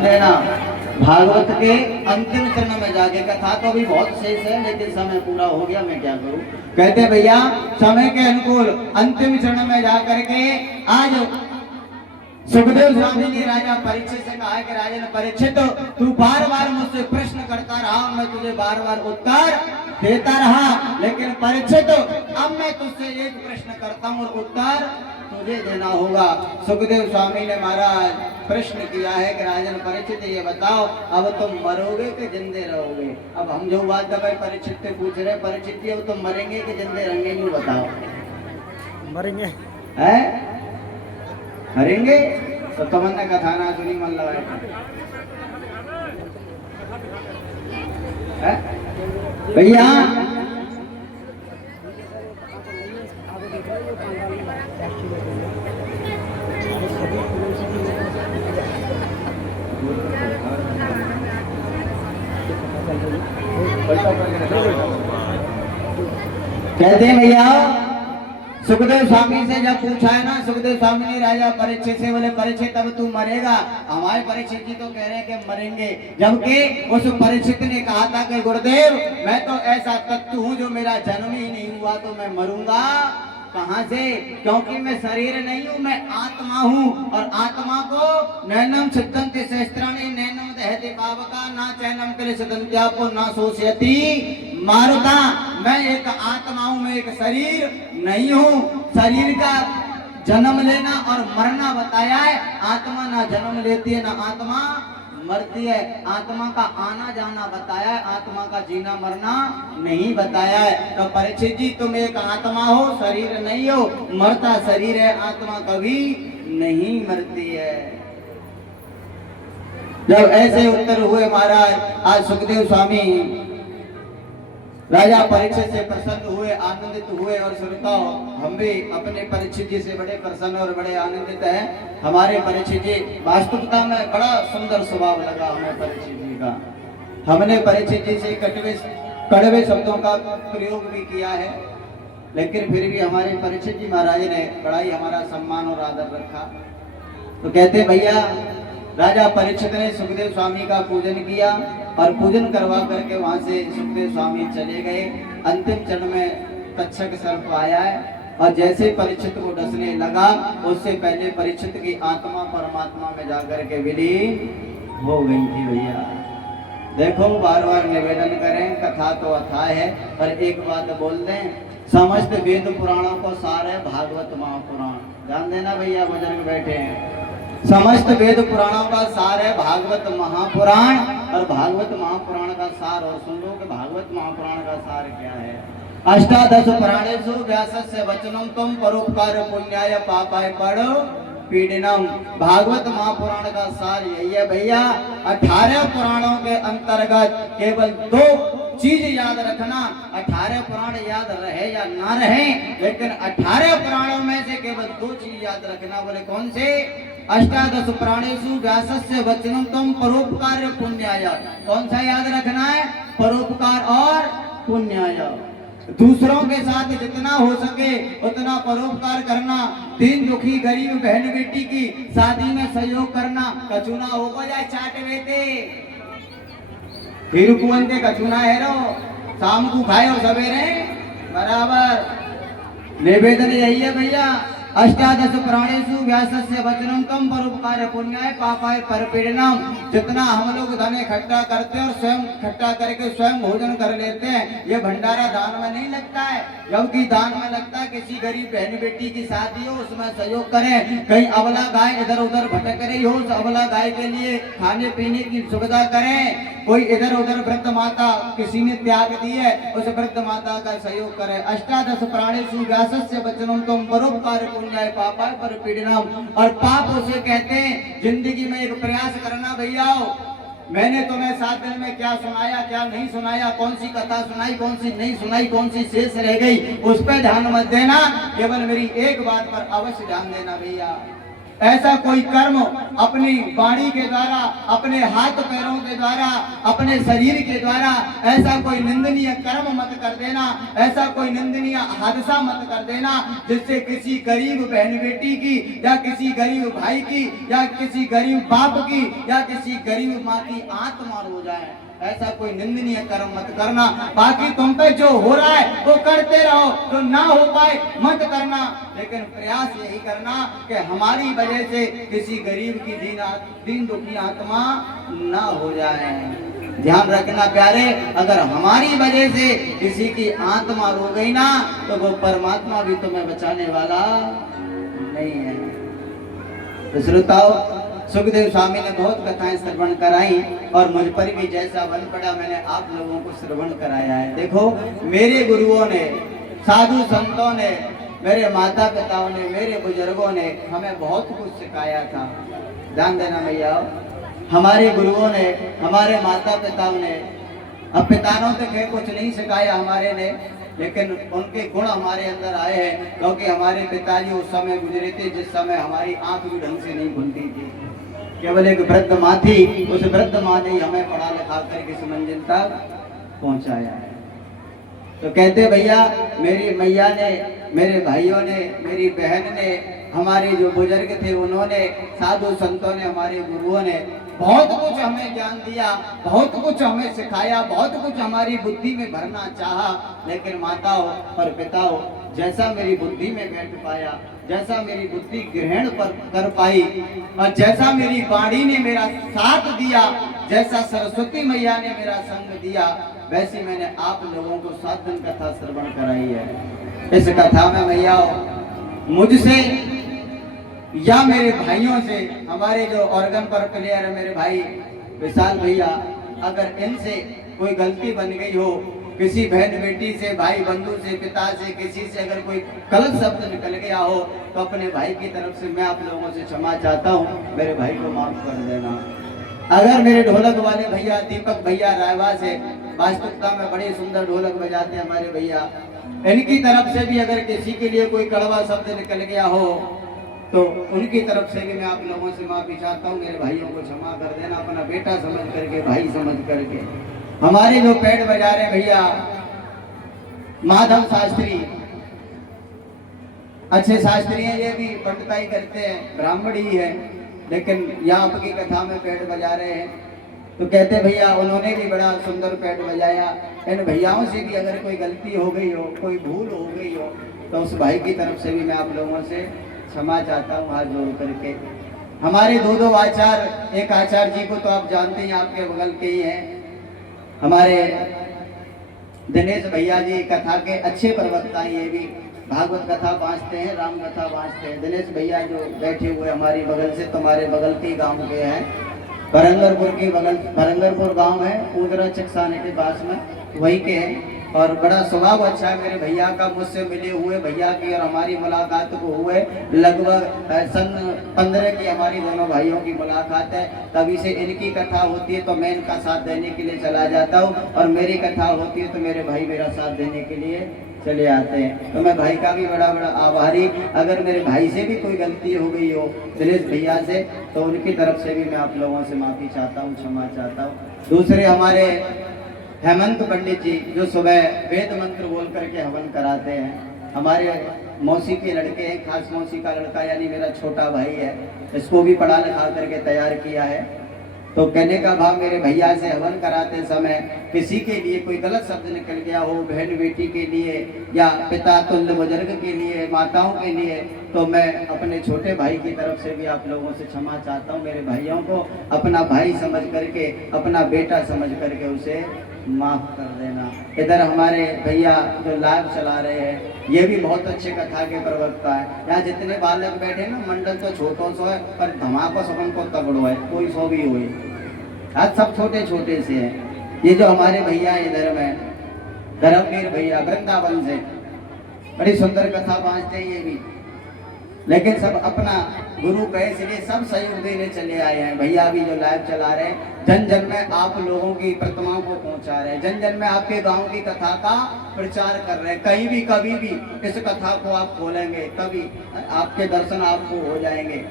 देना। भागवत के अंतिम चरण में जाके, कथा तो अभी बहुत शेष है लेकिन समय पूरा हो गया, मैं क्या करूं। कहते भैया समय के अनुकूल अंतिम चरण में जाकर के आज सुखदेव स्वामी ने राजा परीक्षित से कहा कि राजन परीक्षित, तू बार बार मुझसे प्रश्न करता रहा, मैं तुझे बार बार उत्तर देता रहा, लेकिन परीक्षित अब मैं तुझसे एक प्रश्न करता हूँ और उत्तर तुझे देना होगा। सुखदेव स्वामी ने महाराज प्रश्न किया है कि राजन परीक्षित ये बताओ, अब तुम मरोगे कि जिंदे रहोगे। अब हम जो बात दबाई परीक्षित से पूछ रहे, परीक्षित अब तुम मरेंगे कि जिंदे रहेंगे, यूं बताओ। मरेंगे है, मरेंगे तो तमन्ना कथा ना सुनी, मन लगाए भैया। कहते हैं भैया सुखदेव स्वामी से जब पूछा है ना, सुखदेव स्वामी ने राजा परीक्षित से बोले परीक्षित अब तू मरेगा। हमारे परीक्षित जी तो कह रहे हैं कि मरेंगे, जबकि उस परीक्षित ने कहा था कि गुरुदेव मैं तो ऐसा तत्व हूँ जो मेरा जन्म ही नहीं हुआ तो मैं मरूंगा कहां से, क्योंकि मैं शरीर नहीं हूँ, मैं आत्मा हूँ। और आत्मा को नैनम छिदन्ति सहस्त्राणि नैनम दहति पावका ना चैनम क्लेशदन्त्यापो ना शोषयति मारुता। मैं एक आत्मा हूँ, मैं एक शरीर नहीं हूँ। शरीर का जन्म लेना और मरना बताया है, आत्मा ना जन्म लेती है ना आत्मा मरती है। आत्मा का आना जाना बताया है, आत्मा का जीना मरना नहीं बताया है। तो परीक्षित जी तुम एक आत्मा हो, शरीर नहीं हो, मरता शरीर है, आत्मा कभी नहीं मरती है। जब ऐसे उत्तर हुए महाराज, आज सुखदेव स्वामी राजा परीक्षित से प्रसन्न हुए, आनंदित हुए। और श्रोताओ हम भी अपने परीक्षित जी से बड़े प्रसन्न और बड़े आनंदित हैं। हमारे परीक्षित जी वास्तविकता में बड़ा सुंदर स्वभाव लगा हमें परीक्षित जी का। हमने परीक्षित जी से कड़वे शब्दों का प्रयोग भी किया है, लेकिन फिर भी हमारे परीक्षित जी महाराज ने बड़ा ही हमारा सम्मान और आदर रखा। तो कहते भैया राजा परीक्षित ने सुखदेव स्वामी का पूजन किया और पूजन करवा करके वहां से सुखदेव स्वामी चले गए। अंतिम चरण में तक्षक सर्प आया है और जैसे परीक्षित को डसने लगा, उससे पहले परीक्षित की आत्मा परमात्मा में जाकर के विलीन हो गई थी। भैया देखो बार बार निवेदन करें, कथा तो अथाह है, पर एक बात बोल दें, समस्त वेद पुराणों को सार है भागवत महापुराण। ध्यान देना भैया, बुजुर्ग बैठे हैं, समस्त वेद पुराणों का सार है भागवत महापुराण। और भागवत महापुराण का सार और सुन लो कि भागवत महापुराण का सार क्या है। अष्टादश पुराणेषु व्यासस्य वचनम तुम परोपकार पुण्याय पापाय पढ़ो पीड़नम। भागवत महापुराण का सार यही है भैया। 18 पुराणों के अंतर्गत केवल 2 चीज याद रखना। 18 पुराण याद रहे या ना रहे, लेकिन 18 पुराणों में से केवल 2 चीज याद रखना। बोले कौन से? अष्टादश पुराणेषु व्यासस्य वचनम तुम परोपकार पुण्याय। कौन सा याद रखना है? परोपकार और पुण्याय। दूसरों के साथ जितना हो सके उतना परोपकार करना। 3 दुखी गरीब बहन बेटी की शादी में सहयोग करना। कचुना हो जाए चाट बेटे फिर कुएं के कचुना है रो, शाम को खाए और सवेरे बराबर। निवेदन यही है भैया। अष्टादश पुराणेषु व्यासस्य वचनम तम परोपकार पुण्याय पापाय परपीड़नम। जितना हम लोग धन इकट्ठा करते हैं और स्वयं इकट्ठा करके स्वयं भोजन कर लेते हैं, ये भंडारा दान में नहीं लगता है, जबकि दान में लगता है। किसी गरीब बहन बेटी की शादी हो उसमें सहयोग करें, कहीं अबला गाय इधर उधर भटक रही हो उस अबला गाय के लिए खाने पीने की सुविधा करें। कोई इधर उधर वृद्ध माता किसी ने त्याग दी है, उस वृद्ध माता का सहयोग करें। अष्टादश प्राणेषु व्यासस्य वचनम तुम परोपकार पुण्याय पापाय परपीड़नम। और पाप उसे कहते हैं जिंदगी में एक प्रयास करना भैया। मैंने तुम्हें 7 दिन में क्या सुनाया क्या नहीं सुनाया, कौन सी कथा सुनाई कौन सी नहीं सुनाई, कौन सी शेष रह गई, उस पर ध्यान मत देना। केवल मेरी एक बात पर अवश्य ध्यान देना भैया। ऐसा कोई कर्म अपनी वाणी के द्वारा, अपने हाथ पैरों के द्वारा, अपने शरीर के द्वारा ऐसा कोई निंदनीय कर्म मत कर देना, ऐसा कोई निंदनीय हादसा मत कर देना जिससे किसी गरीब बहन बेटी की या किसी गरीब भाई की या किसी गरीब बाप की या किसी गरीब माँ की आत्मा रो जाए। ऐसा कोई निंदनीय कर्म मत करना। बाकी तुम पे जो हो रहा है वो करते रहो, जो ना हो पाए मत करना, लेकिन प्रयास यही करना कि हमारी वजह से किसी गरीब की दीन दुखी आत्मा ना हो जाए। ध्यान रखना प्यारे, अगर हमारी वजह से किसी की आत्मा रो गई ना तो वो परमात्मा भी तुम्हें बचाने वाला नहीं है। तो श्रोताओ, सुखदेव स्वामी ने बहुत कथाएं श्रवण कराई और मुझ पर भी जैसा बन पड़ा मैंने आप लोगों को श्रवण कराया है। देखो, मेरे गुरुओं ने, साधु संतों ने, मेरे माता पिताओं ने, मेरे बुजुर्गों ने हमें बहुत कुछ सिखाया था। ध्यान देना भैया, हमारे गुरुओं ने, हमारे माता पिताओं ने, अब पिताओं तो खैर कुछ नहीं सिखाया हमारे ने, लेकिन उनके गुण हमारे अंदर आए हैं, क्योंकि हमारे पिताजी उस समय गुजरे थे जिस समय हमारी आंख भी ढंग से नहीं खुलती थी। केवल एक वृद्ध माँ थी, उस वृद्ध माँ ने हमें पढ़ा लिखा कर इस मंजिल तक पहुंचाया है। तो कहते भैया, मेरी मैया ने, मेरे भाइयों ने, मेरी बहन ने, हमारे जो बुजुर्ग थे उन्होंने, साधु संतों ने, हमारे गुरुओं ने बहुत कुछ हमें ज्ञान दिया, बहुत कुछ हमें सिखाया, बहुत कुछ हमारी बुद्धि में भरना चाहा, लेकिन माताओं और पिताओं जैसा मेरी बुद्धि में बैठ पाया, जैसा मेरी बुद्धि ग्रहण कर पाई और जैसा मेरी वाणी ने मेरा साथ दिया, जैसा सरस्वती मैया ने मेरा संग दिया, वैसी मैंने आप लोगों को 7 दिन कथा श्रवण कराई है। इस कथा में मैया मुझसे या मेरे भाइयों से, हमारे जो ऑर्गन पर प्लेयर है मेरे भाई विशाल भैया, अगर इनसे कोई गलती बन गई हो, किसी बहन बेटी से, भाई बंधु से, पिता से, किसी से अगर कोई गलत शब्द निकल गया हो तो अपने भाई की तरफ से मैं आप लोगों से क्षमा चाहता हूँ, मेरे भाई को माफ कर देना। अगर मेरे ढोलक वाले भैया दीपक भैया रायवा से, वास्तविकता में बड़े सुंदर ढोलक बजाते हैं हमारे भैया, इनकी तरफ से भी अगर किसी के लिए कोई कड़वा शब्द निकल गया हो तो उनकी तरफ से भी मैं आप लोगों से माफी चाहता हूँ, मेरे भाइयों को क्षमा कर देना, अपना बेटा समझ करके, भाई समझ करके। हमारे जो पैड बजा रहे भैया माधव शास्त्री, अच्छे शास्त्री हैं, ये भी पंडिताई करते हैं, ब्राह्मण ही है, लेकिन यहाँ आपकी कथा में पैड बजा रहे हैं। तो कहते भैया उन्होंने भी बड़ा सुंदर पैड बजाया। इन भैयाओं से भी अगर कोई गलती हो गई हो, कोई भूल हो गई हो, तो उस भाई की तरफ से भी मैं आप लोगों से क्षमा चाहता हूँ हाथ जोड़ करके। हमारे दो आचार्य, एक आचार्य जी को तो आप जानते हैं, आपके बगल के ही हैं, हमारे दिनेश भैया जी कथा के अच्छे प्रवक्ता हैं, ये भी भागवत कथा बाँचते हैं, राम कथा बाँचते हैं। दिनेश भैया जो बैठे हुए हमारी बगल से, तुम्हारे बगल के गांव के हैं, भरंगरपुर के बगल, भरंगरपुर गांव है, उदरा चकसाने के पास में, वहीं के हैं। और बड़ा स्वभाव अच्छा है मेरे भैया का, मुझसे मिले हुए भैया की और हमारी मुलाकात को हुए लगभग सन 15 की हमारी दोनों भाइयों की मुलाकात है। तभी से इनकी कथा होती है तो मैं इनका साथ देने के लिए चला जाता हूँ, और मेरी कथा होती है तो मेरे भाई मेरा साथ देने के लिए चले आते हैं। तो मैं भाई का भी बड़ा बड़ा आभारी। अगर मेरे भाई से भी कोई गलती हो गई हो, दिनेश भैया से, तो उनकी तरफ से भी मैं आप लोगों से माफ़ी चाहता हूँ, क्षमा चाहता हूँ। दूसरे हमारे हेमंत पंडित जी जो सुबह वेद मंत्र बोल करके हवन कराते हैं, हमारे मौसी के लड़के हैं, खास मौसी का लड़का यानी मेरा छोटा भाई है, इसको भी पढ़ा लिखा करके तैयार किया है। तो कहने का भाव, मेरे भैया से हवन कराते समय किसी के लिए कोई गलत शब्द निकल गया हो, बहन बेटी के लिए या पिता तुल्य बुजुर्ग के लिए, माताओं के लिए, तो मैं अपने छोटे भाई की तरफ से भी आप लोगों से क्षमा चाहता हूँ। मेरे भाइयों को अपना भाई समझ करके, अपना बेटा समझ करके उसे माफ कर देना। इधर हमारे भैया जो लाइव चला रहे हैं, ये भी बहुत अच्छे कथा के प्रवक्ता है। यहाँ जितने बालक बैठे ना, मंडल तो छोटों सो है पर धमाको सबन को तगड़ो है, कोई सो भी हुई, आज सब छोटे छोटे से हैं। ये जो हमारे भैया इधर में धर्मवीर भैया वृंदावन से बड़ी सुंदर कथा बाँचते हैं ये भी, लेकिन सब अपना गुरु कहे इसलिए सब सहयोग देने चले आए हैं। भैया भी जो लाइव चला रहे हैं, जन जन में आप लोगों की प्रतिमाओं को पहुंचा रहे हैं, जन जन में आपके गांव की कथा का प्रचार कर रहे हैं। कहीं भी कभी भी इस कथा को आप खोलेंगे तभी आपके दर्शन आपको हो जाएंगे।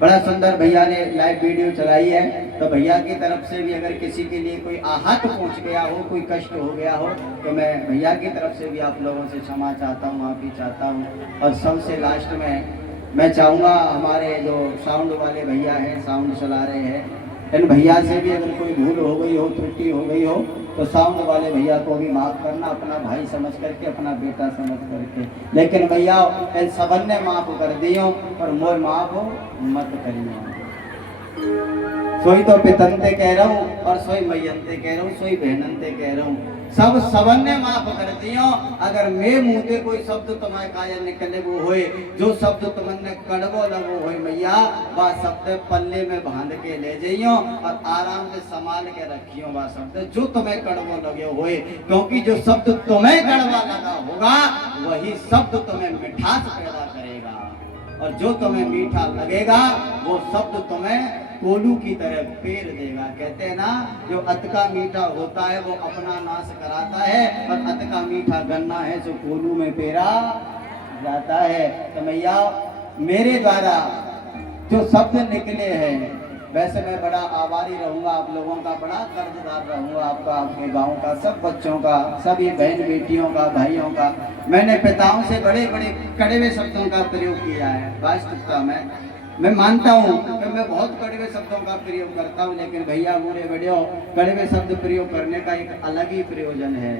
बड़ा सुंदर भैया ने लाइव वीडियो चलाई है। तो भैया की तरफ से भी अगर किसी के लिए कोई आहत पहुंच गया हो, कोई कष्ट हो गया हो, तो मैं भैया की तरफ से भी आप लोगों से क्षमा चाहता हूँ, माफ़ी चाहता हूँ। और सबसे लास्ट में मैं चाहूँगा हमारे जो साउंड वाले भैया हैं, साउंड चला रहे हैं, इन भैया से भी अगर कोई भूल हो गई हो, त्रुटि हो गई हो, तो साउंड वाले भैया को भी माफ़ करना, अपना भाई समझ करके, अपना बेटा समझ करके। लेकिन भैया इन सबन ने माफ़ कर दियो और मोर माफ़ मत करियो। सोई तो पितंते कह रहा हूँ और सोई मैयंते कह रहा हूँ, सोई बहनंते कह रहा हूँ, सब सबन ने माफ कर दियो। अगर मैं मुँह से कोई शब्द तुम्हारे काया निकले वो होए, जो शब्द तुमने कड़वो लगो होए मैया, वह शब्द पल्ले में बांध के ले जाइयो और आराम से संभाल के रखियो वह शब्द जो तुम्हें कड़वो लगे होए। क्योंकि जो शब्द तुम्हें कड़वा लगा होगा वही शब्द तुम्हें मिठास पैदा करेगा, और जो तुम्हें मीठा लगेगा वो शब्द तुम्हें कोलू की तरह पेर देगा। कहते हैं ना, जो अतका मीठा होता है वो अपना नाश कराता है, और अतका मीठा गन्ना है जो कोलू में पेरा जाता है। तो मैया मेरे द्वारा जो शब्द निकले हैं, वैसे मैं बड़ा आभारी रहूंगा आप लोगों का, बड़ा कर्जदार रहूंगा आपका, आपके गांव का, सब बच्चों का, सभी बहन बेटियों का, भाइयों का। मैंने पिताओं से बड़े बड़े कड़वे शब्दों का प्रयोग किया है। वास्तविकता में मैं मानता हूँ कि मैं बहुत कड़वे शब्दों का प्रयोग करता हूँ, लेकिन भैया बूढ़े बड़े कड़वे शब्द प्रयोग करने का एक अलग ही प्रयोजन है।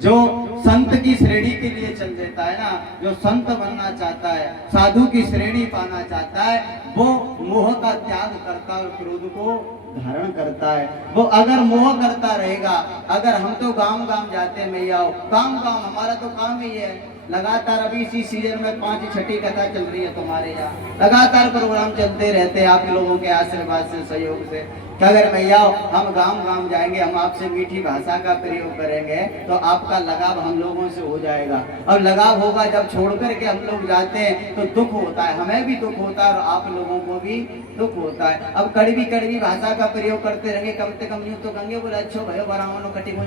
जो संत की श्रेणी के लिए चल देता है ना, जो संत बनना चाहता है, साधु की श्रेणी पाना चाहता है, वो मोह का त्याग करता है और क्रोध को धारण करता है। वो अगर मोह करता रहेगा, अगर हम तो गांव गांव जाते हैं मैया, गांव गांव हमारा तो काम ही है, लगातार अभी इसी सीजन में 5-6 कथा चल रही है तुम्हारे यहाँ, लगातार प्रोग्राम चलते रहते हैं आप लोगों के आशीर्वाद से, सहयोग से। कि अगर मैया हम गांव गांव जाएंगे, हम आपसे मीठी भाषा का प्रयोग करेंगे, तो आपका लगाव हम लोगों से हो जाएगा। और लगाव होगा, जब छोड़ करके हम लोग जाते हैं तो दुख होता है, हमें भी दुख होता है और आप लोगों को भी दुख होता है। अब कड़वी कड़वी भाषा का प्रयोग करते रहेंगे, कम से कम यूँ तो गंगे बोले अच्छो भयो बरावनो कटी को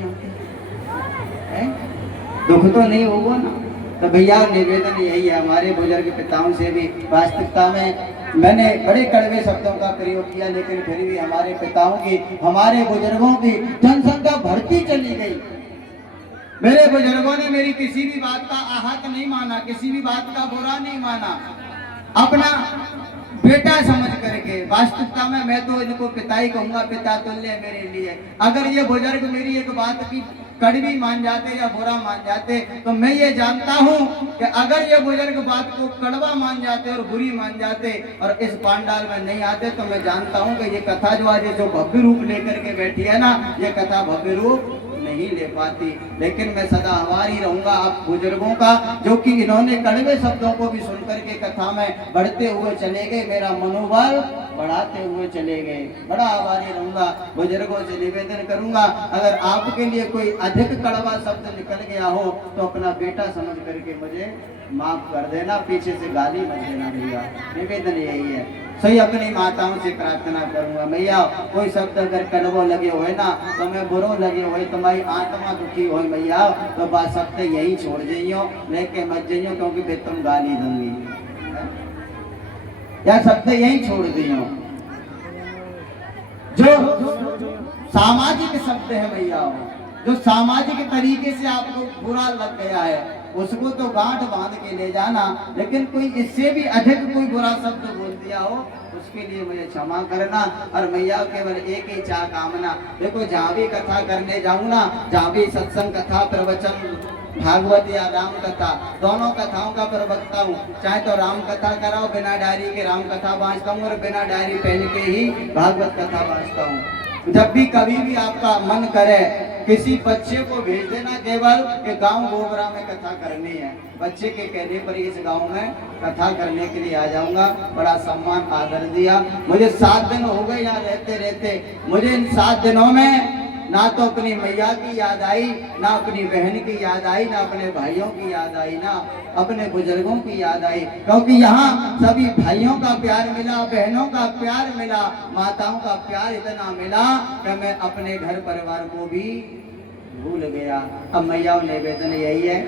दुख तो नहीं होगा ना। तो भैया निवेदन यही है हमारे बुजुर्ग पिताओं से भी। वास्तविकता में मैंने बड़े कड़वे शब्दों का प्रयोग किया, लेकिन फिर भी हमारे पिताओं की, हमारे बुजुर्गों की जनसंख्या बढ़ती चली गई। मेरे बुजुर्गों ने मेरी किसी भी बात का आहत नहीं माना, किसी भी बात का बुरा नहीं माना, अपना बेटा समझ करके। वास्तविकता में मैं तो इनको पिता ही कहूंगा, पिता तुल्य मेरे लिए। अगर ये बुजुर्ग मेरी एक बात की कड़वी मान जाते या बुरा मान जाते, तो मैं ये जानता हूँ कि अगर ये बुजुर्ग बात को कड़वा मान जाते और बुरी मान जाते और इस पांडाल में नहीं आते, तो मैं जानता हूँ कि ये कथा जो आज जो भव्य रूप लेकर के बैठी है ना, ये कथा भव्य रूप नहीं ले पाती। लेकिन मैं सदा आभारी रहूंगा आप बुजुर्गों का, जो कि इन्होंने कड़वे शब्दों को भी सुनकर के कथा में बढ़ते हुए चले गए, मेरा मनोबल बढ़ाते हुए चले गए। बड़ा आभारी रहूंगा, बुजुर्गों से निवेदन करूंगा, अगर आपके लिए कोई अधिक कड़वा शब्द निकल गया हो तो अपना बेटा समझ करके मुझे माफ कर देना, पीछे से गाली मत देना भैया, निवेदन यही है। सही अपनी माताओं से प्रार्थना करूंगा, मैया कोई शब्द अगर कड़वो लगे हुए ना, तो मैं बुरो लगे हुए, तुम्हारी आत्मा दुखी हो मैया, तो बात शब्द यही छोड़ जाइयो, लेके मत जाइयो, क्योंकि फिर तुम गाली दूंगी, या शब्द यही छोड़ दियो। जो सामाजिक शब्द है भैया, जो सामाजिक तरीके से आपको बुरा लग गया है, उसको तो गांठ बांध के ले जाना, लेकिन कोई इससे भी अधिक कोई बुरा शब्द बोल दिया हो, उसके लिए मुझे क्षमा करना। और मैया केवल एक ही चाह कामना, देखो जहाँ भी कथा करने जाऊँ ना, जहाँ भी सत्संग कथा प्रवचन भागवत या राम कथा, दोनों कथाओं का प्रवक्ता हूँ। चाहे तो राम कथा कराओ, बिना डायरी के राम कथा बांचता हूँ, और बिना डायरी पहन के ही भागवत कथा बांचता हूँ। जब भी कभी भी आपका मन करे, किसी बच्चे को भेज देना केवल कि गांव गोबरा में कथा करनी है, बच्चे के कहने पर इस गांव में कथा करने के लिए आ जाऊंगा। बड़ा सम्मान आदर दिया, मुझे 7 दिन हो गए यहाँ रहते रहते। मुझे इन 7 दिनों में ना तो अपनी मैया की याद आई, ना अपनी बहन की याद आई, ना अपने भाइयों की याद आई, ना अपने बुजुर्गों की याद आई, क्योंकि यहाँ सभी भाइयों का प्यार मिला, बहनों का प्यार मिला, माताओं का प्यार इतना मिला कि मैं अपने घर परिवार को भी भूल गया। अब मैया निवेदन यही है,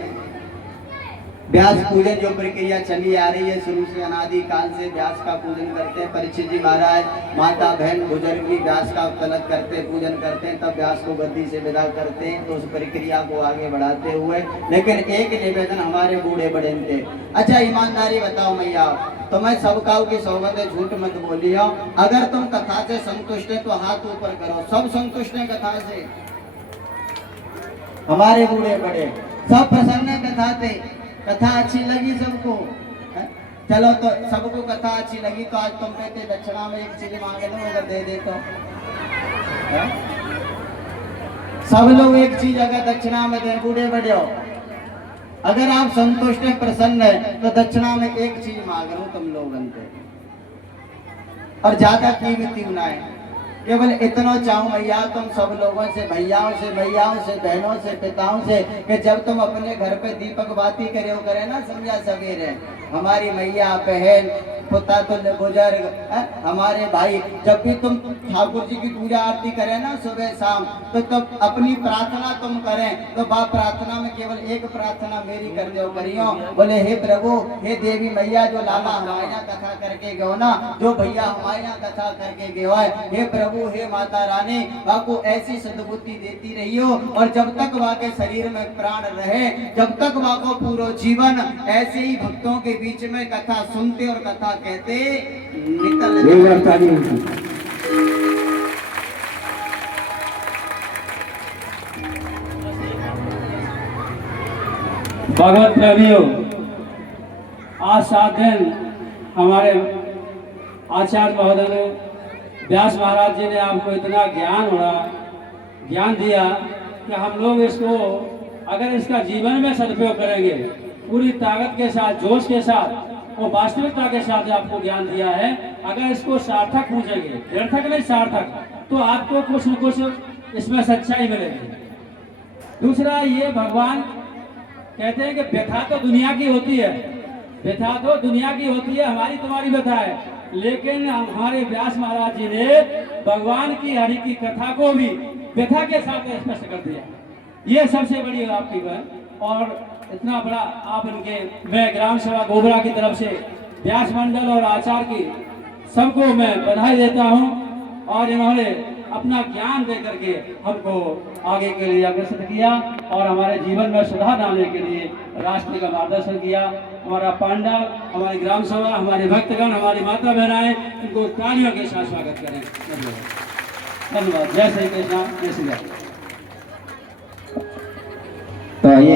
व्यास पूजन जो प्रक्रिया चली आ रही है शुरू से अनादि काल से व्यास का पूजन करते हैं। परीक्षित जी महाराज माता बहन बुजुर्ग भी व्यास का तलक करते पूजन करते हैं, तब व्यास को गद्दी से विदा करते हैं। तो उस प्रक्रिया को आगे बढ़ाते हुए लेकिन एक निवेदन हमारे बूढ़े बड़े थे। अच्छा ईमानदारी बताओ मैया, तो मैं सब काल की सौगंध है, झूठ मत बोलियो। अगर तुम कथा से संतुष्ट है तो हाथ ऊपर करो। सब संतुष्ट है कथा से? हमारे बूढ़े बड़े सब प्रसन्न है कथा से? कथा अच्छी लगी सबको? चलो तो सबको कथा अच्छी लगी तो आज तुम कहते दक्षिणा में एक चीज मांग लो, अगर दे दे तो सब लोग एक चीज अगर दक्षिणा में दे, बूढ़े बड़े हो, अगर आप संतुष्ट है प्रसन्न है तो दक्षिणा में एक चीज मांग लो तुम लोग अंते, और ज्यादा कीमती बनाए। केवल इतना चाहूं मैया तुम सब लोगों से, भैयाओं से, बहनों से, पिताओं से, कि जब तुम अपने घर पे दीपक बाती करे ना संध्या सवेरे, हमारी मैया बहन पुता तुल्य बुजुर्ग हमारे भाई, जब भी तुम ठाकुर जी की पूजा आरती करें ना सुबह शाम, तो तब अपनी प्रार्थना तुम करें तो बाप प्रार्थना में केवल एक प्रार्थना मेरी कर दो करियो, बोले हे प्रभु हे देवी मैया, जो लाला हमारे यहाँ कथा करके गयो ना, जो भैया हमारे यहाँ कथा करके गयो है, हे प्रभु हे माता रानी वहाँ को ऐसी सद्बुद्धि देती रहियो, और जब तक वहाँ के शरीर में प्राण रहे, जब तक वहाँ को पूरा जीवन ऐसे ही भक्तों के बीच में कथा सुनते और कथा कहते निकल भगवत प्रेमियों, आज 7 दिन हमारे आचार्य महोदय व्यास महाराज जी ने आपको इतना ज्ञान दिया कि हम लोग इसको अगर इसका जीवन में सदुपयोग करेंगे, पूरी ताकत के साथ, जोश के साथ और वास्तविकता के साथ आपको ज्ञान दिया है, अगर इसको सार्थक पूछेंगे, व्यर्थक नहीं सार्थक, तो आपको कुछ न कुछ इसमें सच्चाई मिलेगी। दूसरा, ये भगवान कहते हैं कि व्यथा तो दुनिया की होती है, व्यथा तो दुनिया की होती है, हमारी तुम्हारी व्यथा है, लेकिन हमारे व्यास महाराज जी ने भगवान की हरि की कथा को भी व्यथा के साथ स्पष्ट कर दिया। ये सबसे बड़ी आपकी बात। और इतना बड़ा आप इनके, मैं ग्राम सभा गोबरा की तरफ से व्यास मंडल और आचार्य की सबको मैं बधाई देता हूं, और इन्होंने अपना ज्ञान दे करके हमको आगे के लिए अग्रसर किया और हमारे जीवन में सुधार लाने के लिए राष्ट्र का मार्गदर्शन किया। हमारा पांडव, हमारी ग्राम सभा, हमारे भक्तगण, हमारी माता बहनाएं, इनको तालियों के साथ स्वागत करें। धन्यवाद। जय श्री कृष्ण, जय श्री राम। तो ये